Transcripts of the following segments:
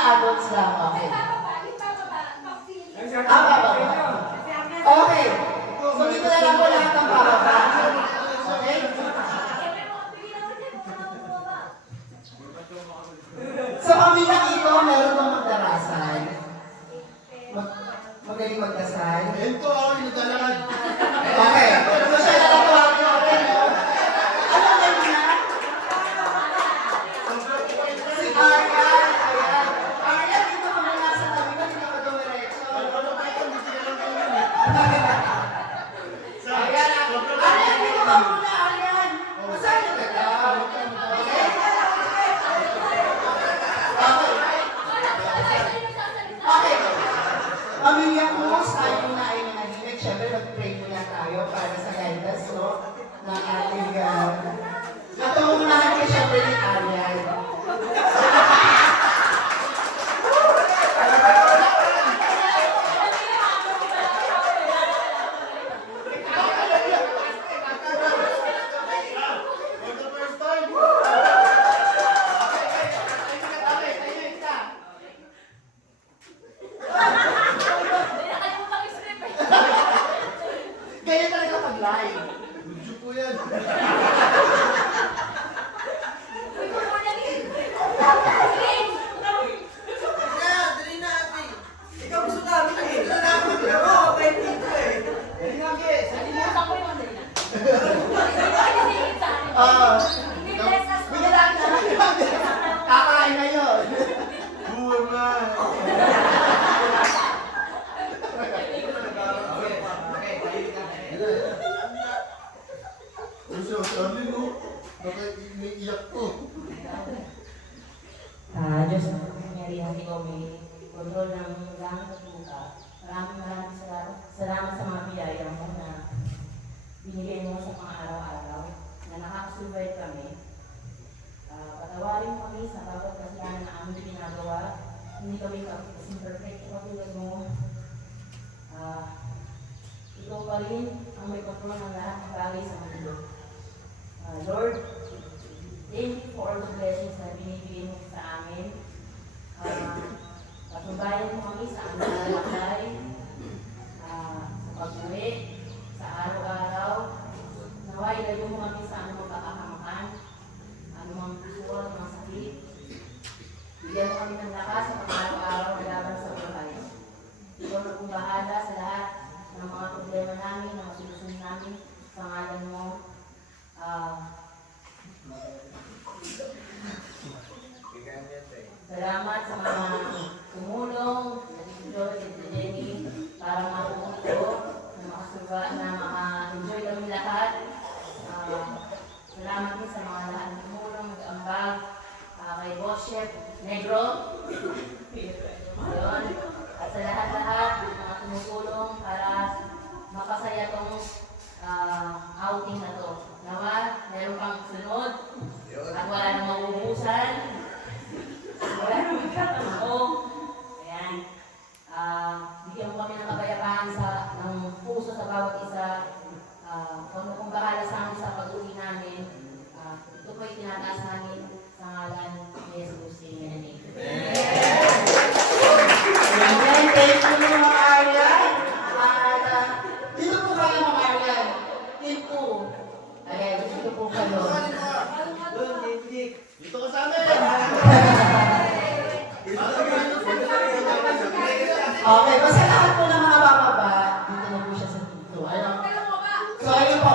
adults lang. Okay. Bababa. Okay. So, dito na lang po lahat ng bababa. Okay? Sa pamilya ito, meron bang magdarasal? Magaling magdasal? Ito ako, inudalan. Okay. So, siya na lang tawagin nyo. Ano na niya? Si Arian. Ayan. Arian, dito ka muna sa tabi ko. Dito ka dumiretso. Arian, Arian, dito ka muna, Arian. Masaya ka lang. Okay? Okay. Pamilya ko, tayo muna ay nanahimik. Siyempre, mag-pray muna tayo para sa guidance, no? Ng ating, at umunahan ko siyempre ni Arian. Kaya talaga pag-live. Budyo po yan. Kaya, dali na ate. Ikaw gusto namin eh. Gusto namin. Oo, pwede dito eh. Dali na, Ge. Dali na. Bigyan natin na. Kakain na yun. Buwan na. Gusto, sabi mo, baka iniiyak ko. Diyos na nangyarihan ni Omi, kontrol ng langit at lupa. Maraming salamat sa mga biyaya mo na binigay mo sa mga araw-araw na nakakasurvive kami. Patawarin kami sa bawat kasalanan na aming ginagawa. Hindi kami kasing perfect katulad mo. Ikaw pa rin ang may kontrol ng lahat ng bagay sa mundo. Lord, thank you for all the blessings na binibigay mo sa amin. Patubayan mo kami sa aming lalakay, sa pag-uwi, sa araw-araw. Naway, ilayo mo kami sa anumang kakakamakan, anumang visual, anumang sakit. Bigyan mo kami ng lakas sa pag-araw-araw na laban sa buhay. Ikaw na kong bahala sa lahat ng mga problema namin, ng mga solusyon namin, sa ngalan mo. Salamat sa mga tumulong, si George at Jenny, para makukuha ito, na maka-enjoy kami lahat. Salamat din sa mga lahat ng tumulong, mag-ambag, kay Boss Chef Negro. Yun. At sa lahat-lahat, mga tumutulong para makasaya itong outing na to. Nawa, meron pang sunod at wala nang mauubusan. Wala nang magkatanong. Ayan. Bigyan mo kami ng kapayapaan ng puso sa bawat isa. Kung bahala sa amin sa pag-uwi namin, ito po'y tinataas namin sa ngalan ni Jesus. Amen. Amen. Thank you, mga Arian. Dito po kayo, mga Arian. Dito. Ayan, dito po kayo. Doon, hindi. Dito ka sa amin. Okay, basta lahat po ng mga bababa, dito na po siya sa dito. Ayun. So, ayun po.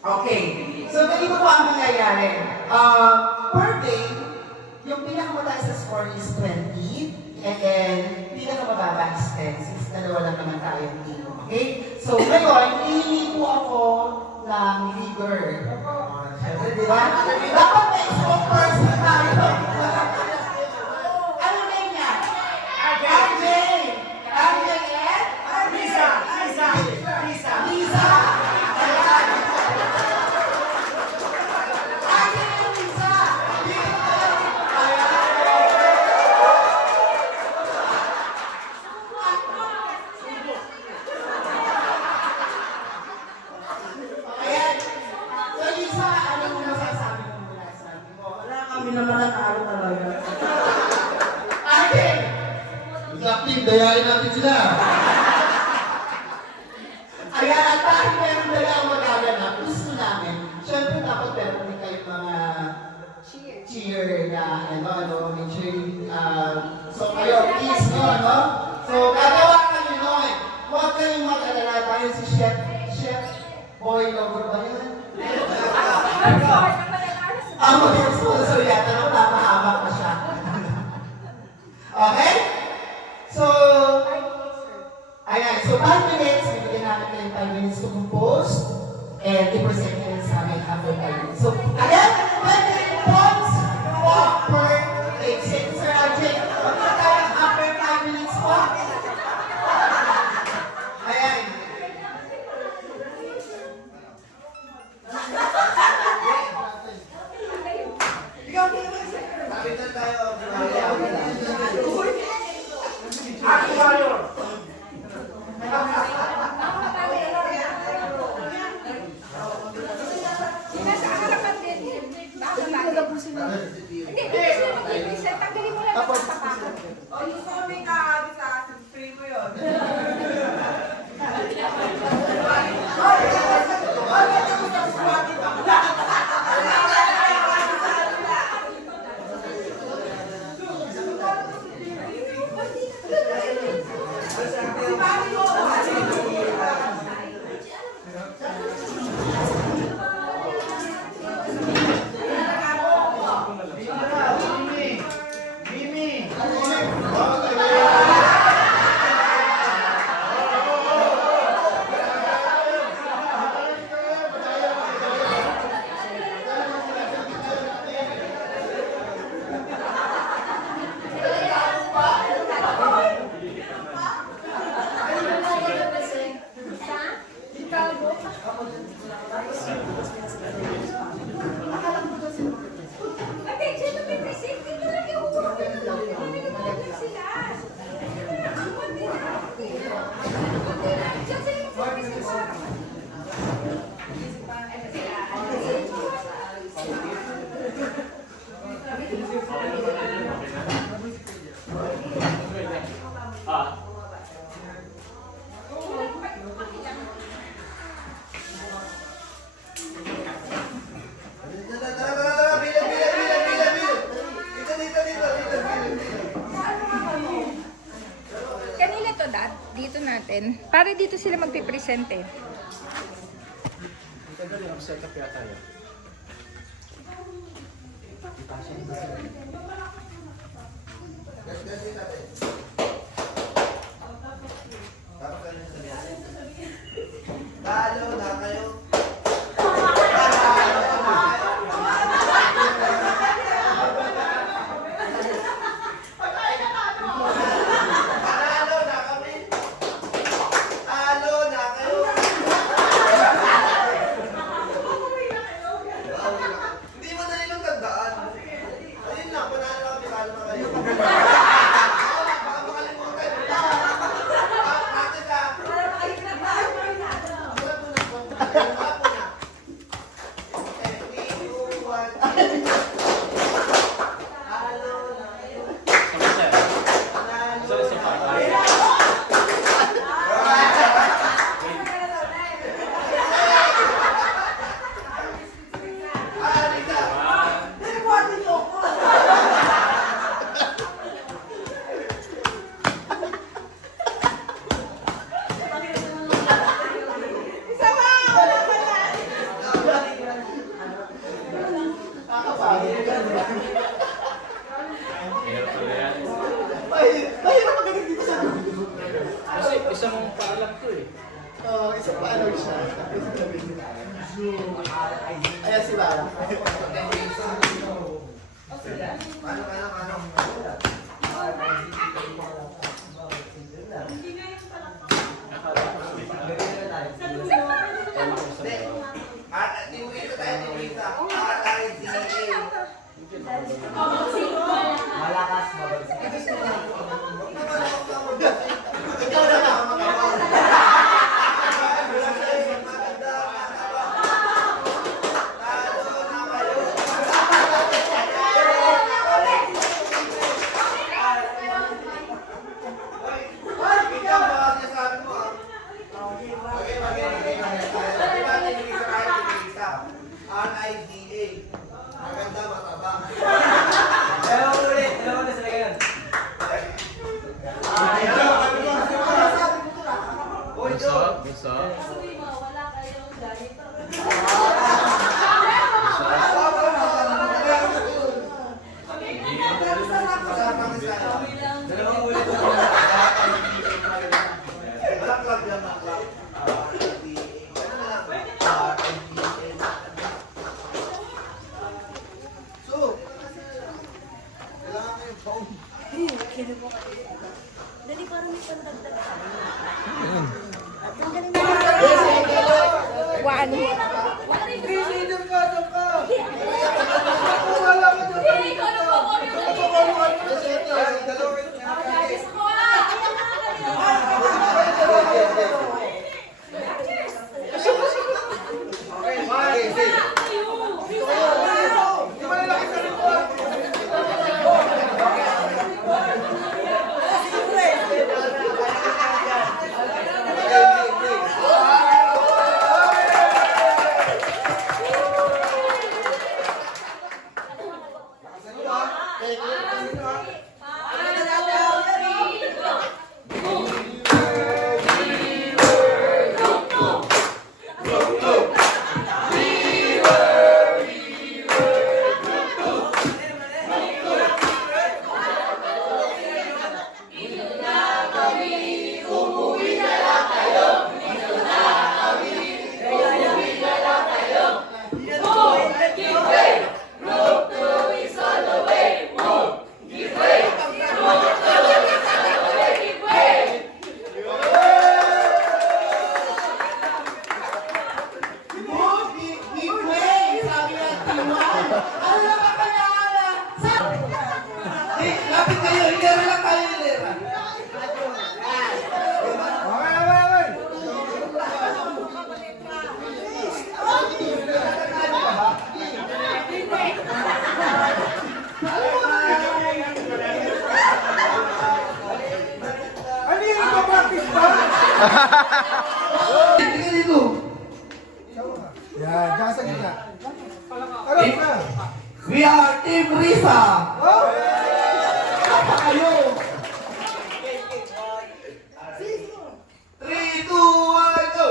Okay. So, ganito po ang mangyayari. Per day, yung pinakamataas sa score is 20, and then pinakamababa is 10, since dalawa lang naman tayong team. Okay? So, ngayon, hihingi po ako ng leader. Siyempre, di ba? Dapat may spokesperson tayo. Ano name niya? RJ! RJ and? Lisa! Lisa! Ayan. RJ and Lisa! Dito! Ayan. Ayan. So, Lisa, ano mo masasabi mo mula sa amin? ng araw talaga. Okay! Exactly, dayain natin sila. Ayan, at dahil meron na lang magaganap, gusto namin, syempre dapat meron din kayong mga cheer na may cheering. So kayo, please, no? So gagawa kayo nun. Huwag kayong mag-alala tayo si Chef Boy Lover ba yun? Ang mag-sponsor yata na napahama pa siya. Okay? So, ayan. So, 5 minutes. Bibigyan natin kayo 5 minutes to compose and i-present kayo sa amin after 5 minutes. So, ayan. 20 points per take. Sir Ajay, huwag na tayo after 5 minutes po. Ayan. Kapitan tayo. Kanina to, Dad. Dito natin. Para dito sila magpipresent eh. Talo na kayo. Talo na kami. Talo na kayo. Hindi mo na nilang tandaan. Ayun lang, panalo kami, talo na kayo. Baka makalimutan. Bakit ka? Mahirap magaling dito sa dulo. Kasi isang paalam to eh. Isang paano siya. Ayan si Lara. Malakas babalik. Ikaw na lang. Sino po kayo? Dali, parang may pandagdag tayo. At ang galing One. Lapit kayo, hilera lang tayo, hilera. Ano yung ipapractice pa? Tingnan dito. Yan, dyan sa gitna. Harap na. We are Team Risa. Oh! Apa kayo? 3, 2, 1, go!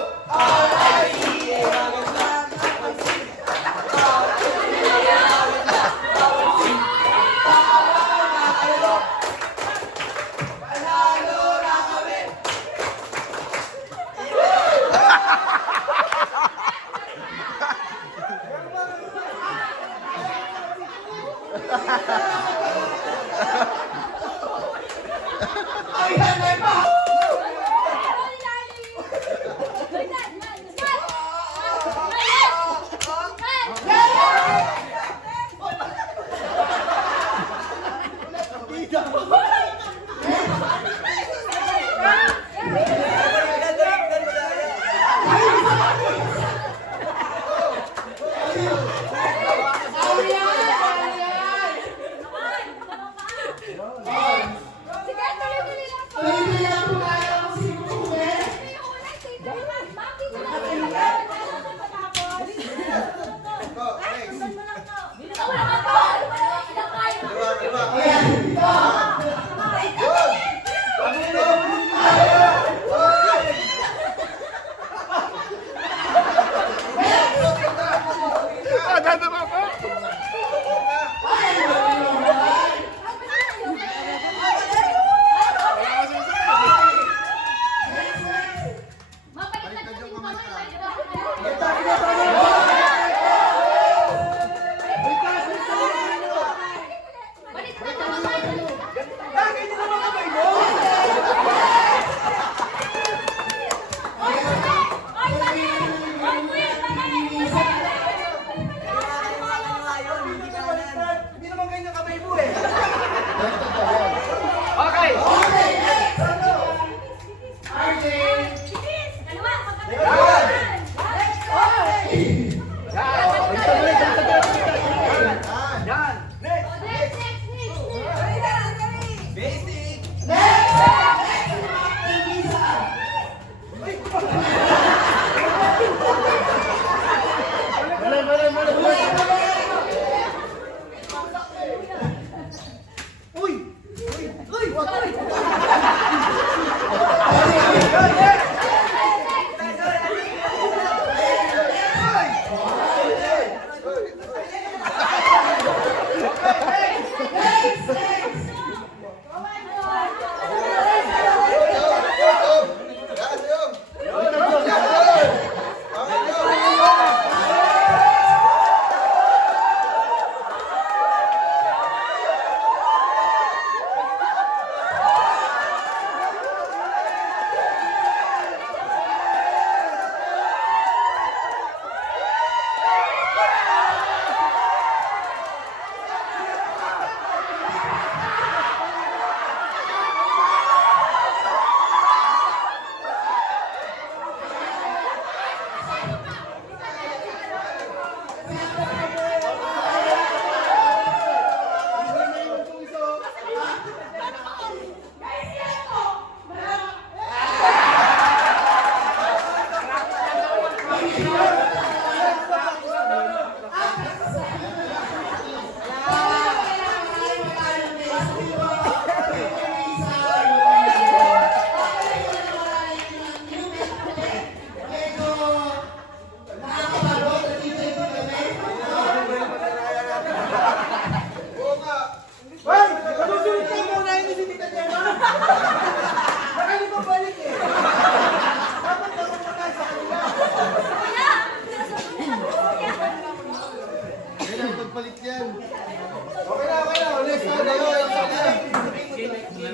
Ayan, ay pa! Tuloy-tuloy lang po.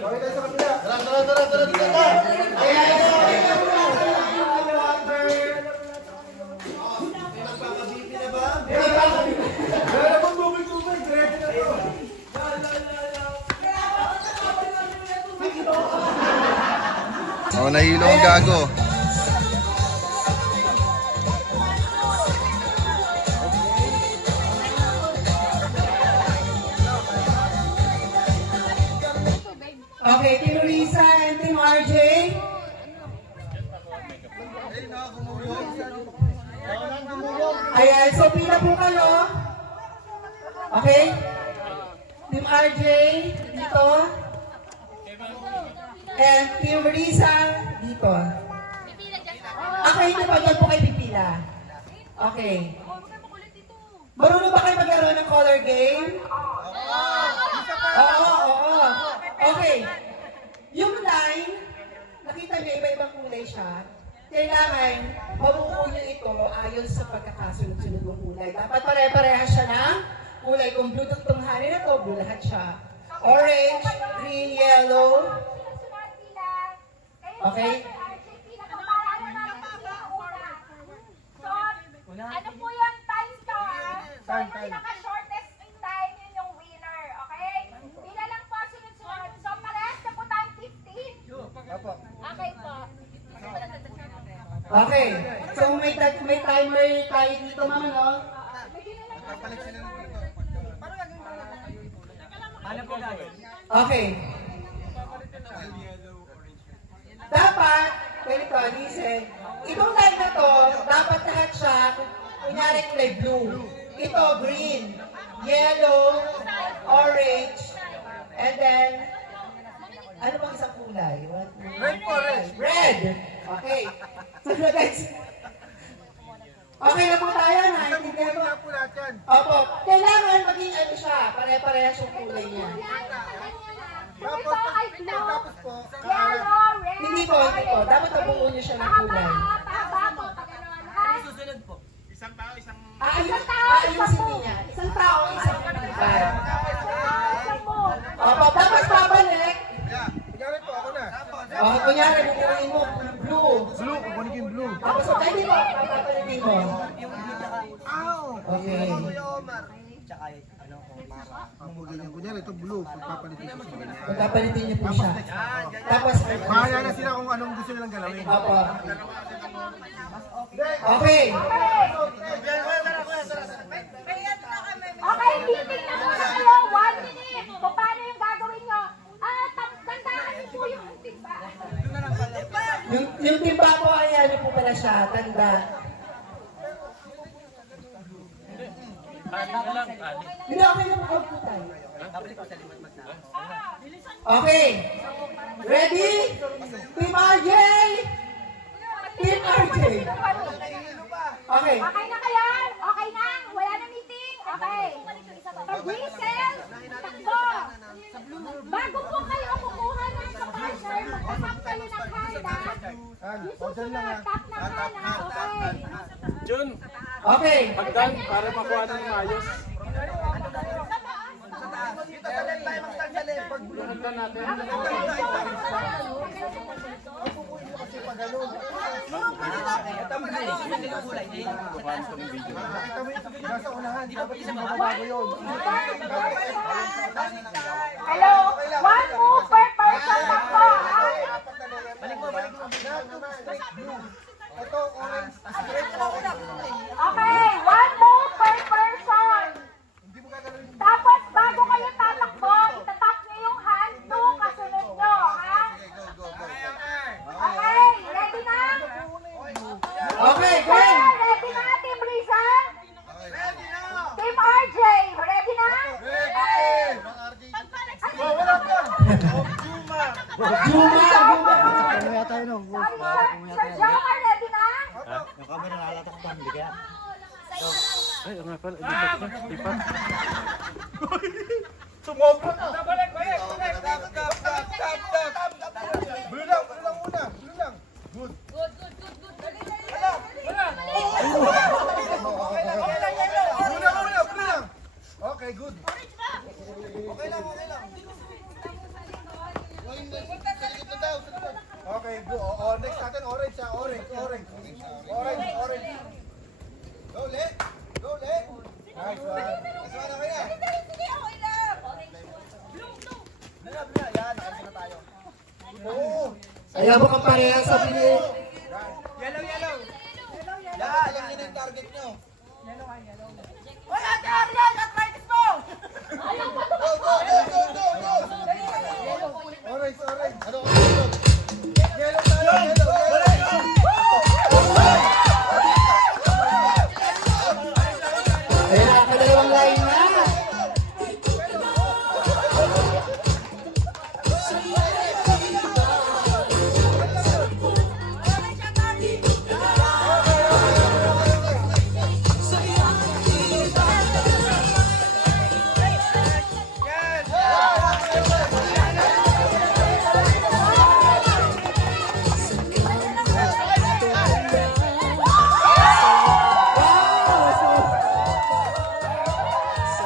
Nagpaka-BP na ba? Oh, nahilo ang gago. Okay, Team Risa and Team RJ. Ayan, so pila po kayo. Okay? Team RJ, dito. And Team Risa, dito. Okay, hindi ba doon po kayo pipila? Okay. Marunong ba kayo maglaro ng color game? Oo. Okay. Yung line, nakita niyo iba-ibang kulay siya. Kailangan mabuo niyo ito ayon sa pagkakasunod-sunod ng kulay. Dapat pare-parehas siya ng kulay. Kung blue itong tunghanin na ito, blue lahat siya. Orange, green, yellow. Okay? Ano po yung time to, So, yung pinaka-shortest in time, yun yung winner, okay? Pila lang po, sunod-sunod. So, parehas na po tayong 15. Okay po. Okay. So may timer tayo dito, mama, no? Okay. Dapat, ganito, listen. Itong line na to, dapat lahat siya, kunyari kulay blue. Ito, green, yellow, orange, and then, ano bang isang kulay? Red po, red. Red! Okay. So guys, okay na po tayo, naintindihan mo? Opo. Kailangan maging ano siya, pare-parehas yung kulay niya. Ito ay blue, yellow, red, Hindi po. Dapat nabuo niyo siya ng kulay. Pahaba po, pag gano'n. Ayusin niya. Isang tao, isang kulay. Opo, tapos babalik. Kunyari, bukuin mo, blue. Blue, kukunin ko yung blue. Tapos, hindi mo, papapalitin mo. Okay. Kunyari, ito blue. Pagpapalitin ko sa kanya. Magpapalitin niyo po siya. Tapos, Bahala na sila kung anong gusto nilang galawin. Opo. Okay. Okay, meeting na muna kayo. 1 minute. Kung paano yung gagawin nyo. Tandaan niyo po yung timba. Yung timba ko, ay ano po pala siya, tanda. Hindi, okay na po tayo. Okay. Ready? Team RJ! Team RJ! Okay. Okay na kayo? Okay na? Wala na meeting? Okay. Pag-whistle, takbo. Bago po kayo kukuha ng kapartner, magkatap kayo ng handa. Yung susunod, tap ng handa. Okay. Jun, Okay. pagdan para makuha ng maayos. Pagdan natin. Hello? One move per person takbo. Okay, one move per person. Tapos bago kayo tatakbo, itatap niyo yung hand to kasunod nyo, ha? Okay, ready na? Okay, Sir, Gwen! ready na, Team Risa? Team RJ, ready na? Juma! Sir Jomar, ready na? Ay, nga pala, lipat na, lipat. Okay, good. Ayun, sa likod na daw, sa likod. Okay, go. Next natin, orange ha. Orange. Go, Le. Nice one. Nice one, okay na. Blue. Yan, nakalis na tayo. Oo. Ayaw mo kang pareha sa bilis. Yellow. Yan, alam niyo na yung target nyo. Orange. Ano? Yellow tayo, yellow. Ayun, nakadalawang line na.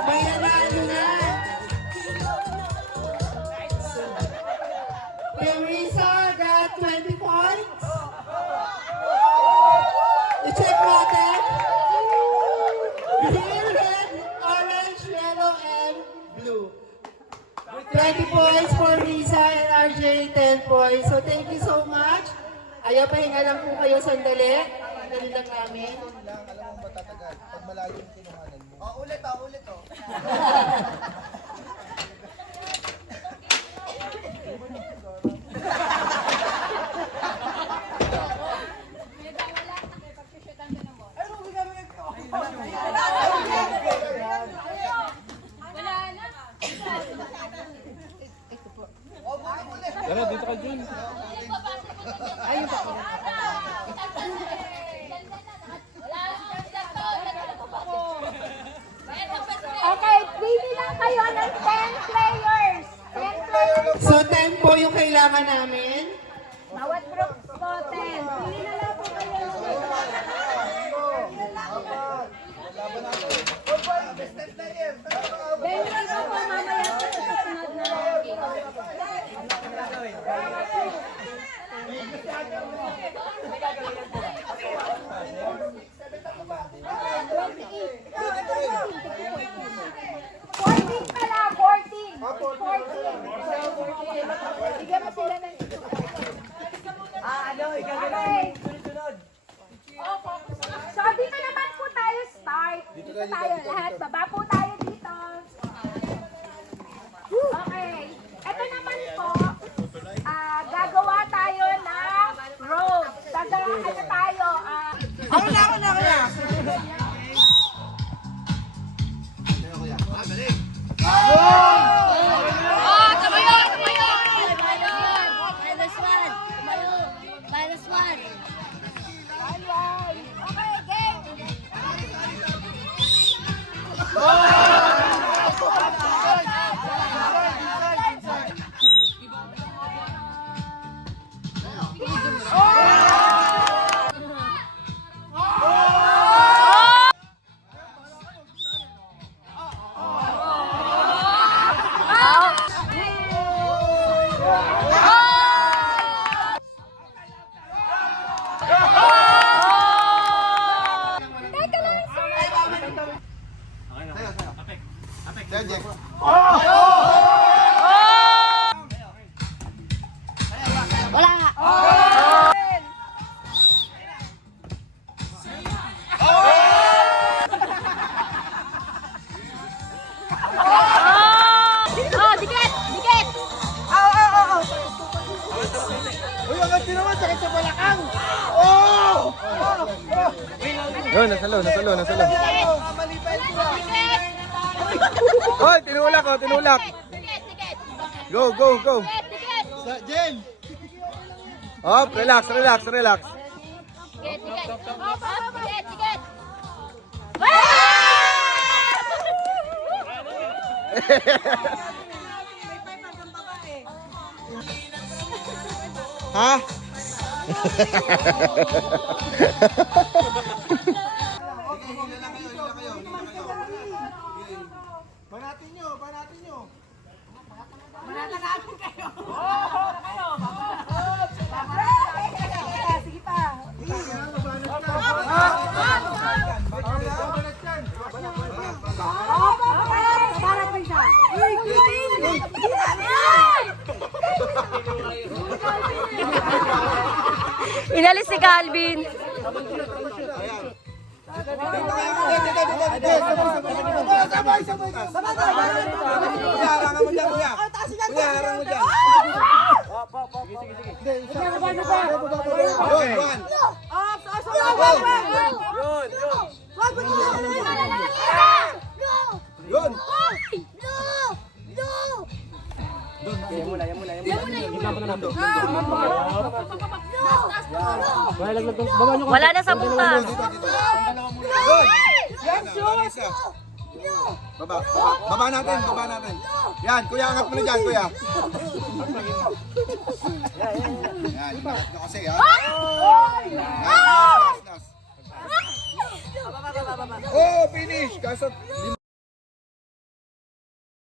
May nanalo na. Team Risa got 20 points. I-check natin. Green, red, orange, yellow, and blue. 20 points for Risa and RJ, 10 points. So thank you so much. Ayaw, pahinga lang po kayo sandali. Sandali lang namin. Alam mo matatagal. Pag malayo yung kinuhanan mo. Ulit. Tara, dito ka dyan. Okay, pili lang kayo ng 10 players. 10 players. So 10 po yung kailangan namin. Bawat group po 10. Pili na lang po kayo. Ganyan lang po mamaya sa susunod na pala, 14. 14. Bigyan mo sila ng okay. So, dito naman po tayo start. Dito tayo lahat. Baba po tayo dito. Okay. Ito naman po, gagawa tayo ng road. Gagawa tayo. Ako na. Okay, game. Yun, nasa low. Hoy, tinulak. Go. Jen! Hop, relax. Ha? Banatin nyo. Umialis si Calvin. Wala na sa butas. Baba natin. Yan, kuya, angat mo na dyan, kuya. Yan, bakit na kasi, ha? Last. Oh, finish! Kaso,